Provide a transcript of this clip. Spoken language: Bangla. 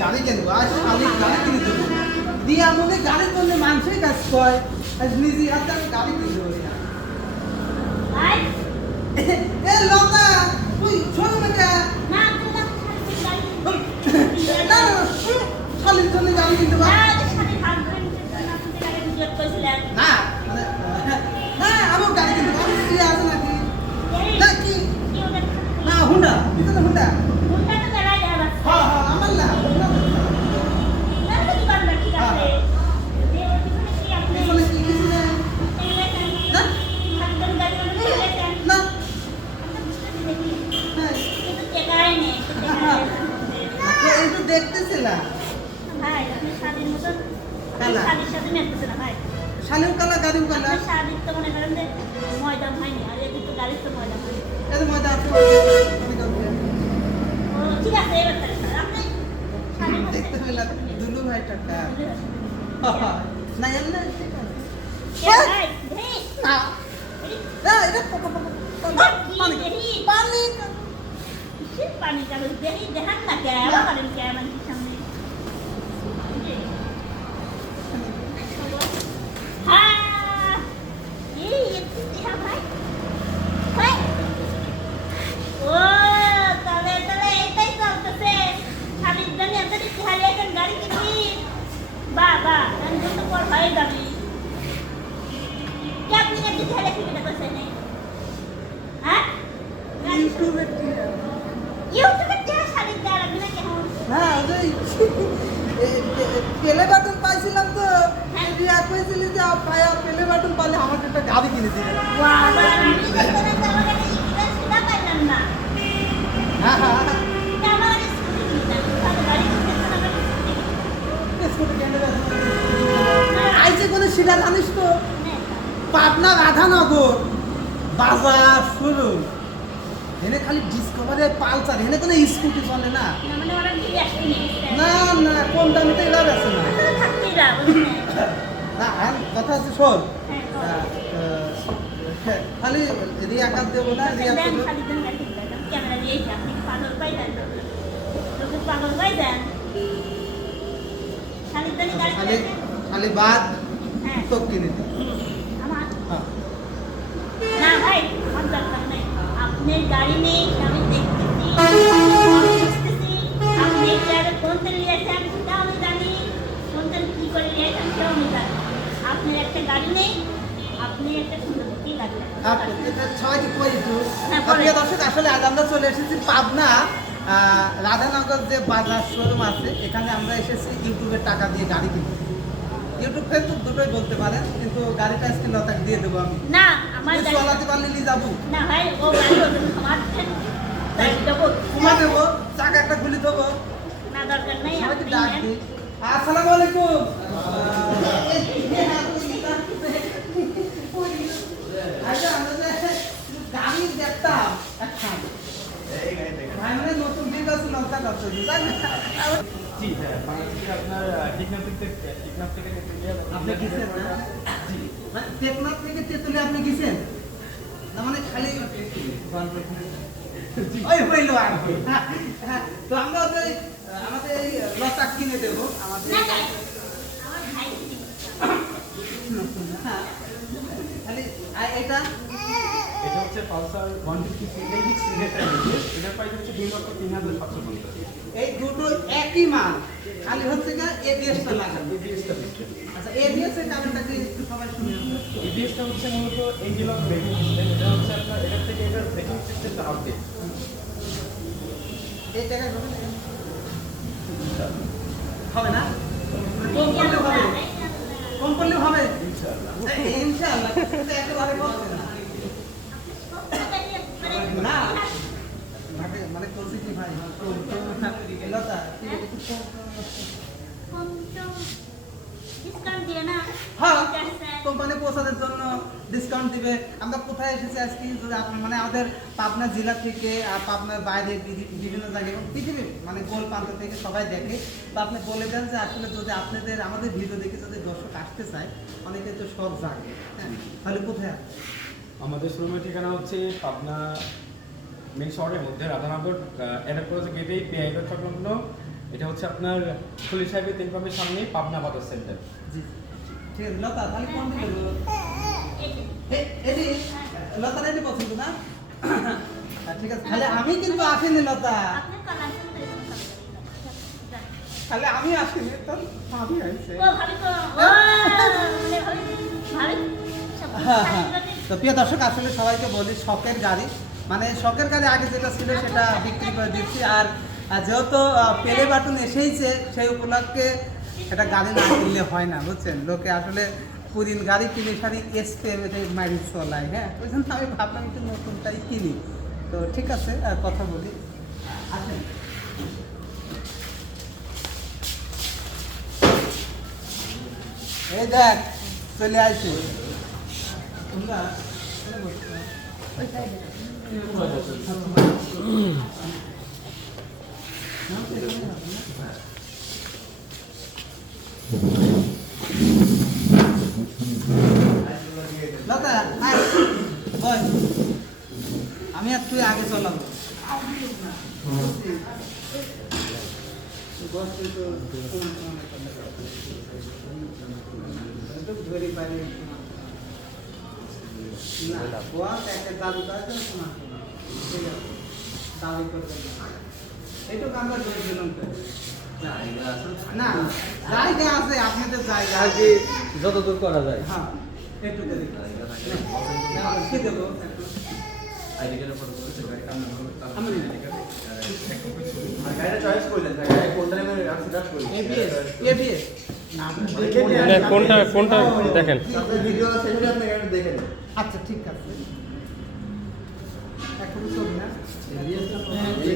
গাড়ি কেন আজ আমি গাড়ি কিনে দেবো। দিয়া মনে গাড়ি করলে মানুষই কাজ কয় আজ নিজে আর আমি গাড়ি কিনে দেবো এ লতা তুই শোনো না কে? না তুমি না না না, শোনো, শালির জন্য গাড়ি কিনতে পার না মানে না আমার গাড়ি কিনতে পারব কি আছে নাকি না কি না হুন্ডা পিছনে হুন্ডা হ্যাঁ হ্যাঁ আমার না হুন্ডা পিছনে কি কিছু না না না হ্যাঁ তো একটু দেখতেছিলাম শালিও কালা গাড়িও কালা ময়দান হয়নি আর এদিকে তো গাড়ির তো ময়দান হয়নি। এত আছে। ও ঠিক আছে এবার তাহলে আপনি দেখতে পেলাম দুলু ভাই টাকা না ভাই, না। পানি। পানি। দেখি না কে আবার পারেন কে আমার সামনে হ্যাঁ এই একটু দেখা ভাই ভাই ও তাহলে তাহলে এটাই চলতেছে স্বামীর জন্য এত কিছু হারিয়ে এখন গাড়ি কিনবি বাহ বাহ আমি কিন্তু পর হয়ে আপনি ছেলে কিনে করছেন হ্যাঁ ইউটিউবে ইউটিউবে কে শাড়ি দেওয়া লাগবে না কেমন হ্যাঁ ওই পেলে বাটন পাইছিলাম তো রিয়া কইছিলি যে পায়া পেলে বাটন পালে আমাকে একটা গাড়ি কিনে দিবে বাবা আমি দেখতে না পাইলাম না হ্যাঁ হ্যাঁ হ্যাঁ। আমার স্কুটি কিনতাম তাহলে গাড়ি কিনতে না আমার স্কুটি কিনে দেবে। আইছে কোনে জানিস তো? পাবনা রাধানগর। বাজার শুরু। এনে খালি ডিসকভারের পালসার। এনে কোনো স্কুটি চলে না। না মানে না কম দামিতে লাভ আছে না। আর কথা আছে শোন। হ্যাঁ খালি রিয়া কাজ দেবো না রিয়া খালি দেন আপনি খালি দেন গাড়ি নেই আমি দেখতেছি। আপনি যারা নিয়েছেন সেটাও আমি জানি। কোন তেল করে নিয়েছেন সেটাও আমি জানি। আপনার একটা গাড়ি নেই আপনি সুন্দর হ্যাঁ, দর্শক আসলে আজ আমরা চলে এসেছি পাবনা রাধানগর যে বাজার শোরুম আছে এখানে আমরা এসেছি ইউটিউবের টাকা দিয়ে গাড়ি কিনতে। ইউটিউব ফেসবুক দুটোই বলতে পারেন কিন্তু গাড়িটা আজকে লতাকে দিয়ে দেবো আমি। না আমার গাড়ি চলাতে পারলে নিয়ে যাব। না ভাই ও গাড়ি আমার গাড়ি দেবো? ঘুমা দেবো চাকা একটা খুলে দেবো। না দরকার নেই আপনি আসসালামু আলাইকুম। আচ্ছা আমরা গাড়ি দেখতাম ভাই মানে নতুন দিক আছে লঙ্কা গাছ জানেন জি হ্যাঁ বাংলাদেশে আপনার টেকনাফ থেকে টেকনাফ থেকে আপনি গেছেন না? জি। মানে টেকনাফ থেকে তেতুলে আপনি গেছেন? না মানে খালি ওই হইল আর হ্যাঁ, তো আমরা আমাদের এই লতা কিনে দেবো আমাদের না ভাই আমার ভাই কিনে হ্যাঁ। খালি আর এটা এটা হচ্ছে পালসার ওয়ান ফিফটি সিক্স সিলেটার এটার প্রাইস হচ্ছে দুই লক্ষ তিন হাজার সাতশো পঞ্চাশ। এই দুটো একই মাল খালি হচ্ছে না এবিএসটা লাগানো। এবিএসটা আচ্ছা এবিএস এর একটু সবাই শুনে নেব। এবিএসটা হচ্ছে মূলত এঞ্জেল অফ ব্রেকিং সিস্টেম এটা হচ্ছে আপনার এটার থেকে এটার ব্রেকিং সিস্টেমটা আপডেট এই টাকায় হবে না? হবে না কম করলে হবে কম করলে হবে এই, ইনশাআল্লাহ কিন্তু একেবারে বলছে না না মানে মানে বলছি কি ভাই কম কম লতা তুই একটু কম কম। ডিসকাউন্ট দিয়ে না হ্যাঁ কোম্পানি পৌঁছানোর জন্য ডিসকাউন্ট দিবে। আমরা কোথায় এসেছি আজকে? মানে আমাদের পাবনা জেলা থেকে আর পাবনার বাইরে বিভিন্ন জায়গায় এবং পৃথিবীর মানে গোল প্রান্ত থেকে সবাই দেখে। তো আপনি বলে দেন যে আসলে যদি আপনাদের আমাদের ভিডিও দেখে যদি দর্শক আসতে চায়, অনেকে তো সব জানে। হ্যাঁ তাহলে কোথায়? আমাদের শোরুমের ঠিকানা হচ্ছে পাবনা মেন শহরের মধ্যে রাধানগর এয়ারপোর্ট গেটেই পেয়াইগর সংলগ্ন এটা হচ্ছে আপনার পুলিশ সাহেবের তেল পাম্পের সামনে পাবনা বাজার সেন্টার জি ঠিক আছে লতা তাহলে কোন দিকে দেবো? এ- এটি পছন্দ না হ্যাঁ, ঠিক আছে তাহলে আমি কিন্তু আসিনি লতা আপনি কাল আসেন তো এরকম কাল করি না। যান। তাহলে আমি আসিনি তো ভাবি আইছে ও ভাবি তো ও মানে ভাবি ভাবি সব হ্যাঁ, হ্যাঁ। তো প্রিয় দর্শক আসলে সবাইকে বলি শখের গাড়ি মানে শখের গাড়ি আগে যেটা ছিল সেটা বিক্রি করে দিচ্ছি। আর যেহেতু পেলে বাটন এসেইছে, সেই উপলক্ষে এটা গাড়ি না কিনলে হয় না, বুঝছেন? লোকে আসলে পুরিন গাড়ি কিনে সারি এটাই মারি চলায় হ্যাঁ? ওই জন্য আমি ভাবলাম একটু নতুনটাই কিনি। তো ঠিক আছে কথা বলি। আসেন। এই দেখ, চলে আসছি তোমরা আমি আর তুই আগে চলাম ধরে পারি দাবি। করে। আমরা যায়। হ্যাঁ একটু দেরি কি দেবো একটু। আমি গাড়িটা চয়েস করলেন। কোনটা কোনটা দেখেন। আচ্ছা ঠিক আছে। এখন ছবি না। এই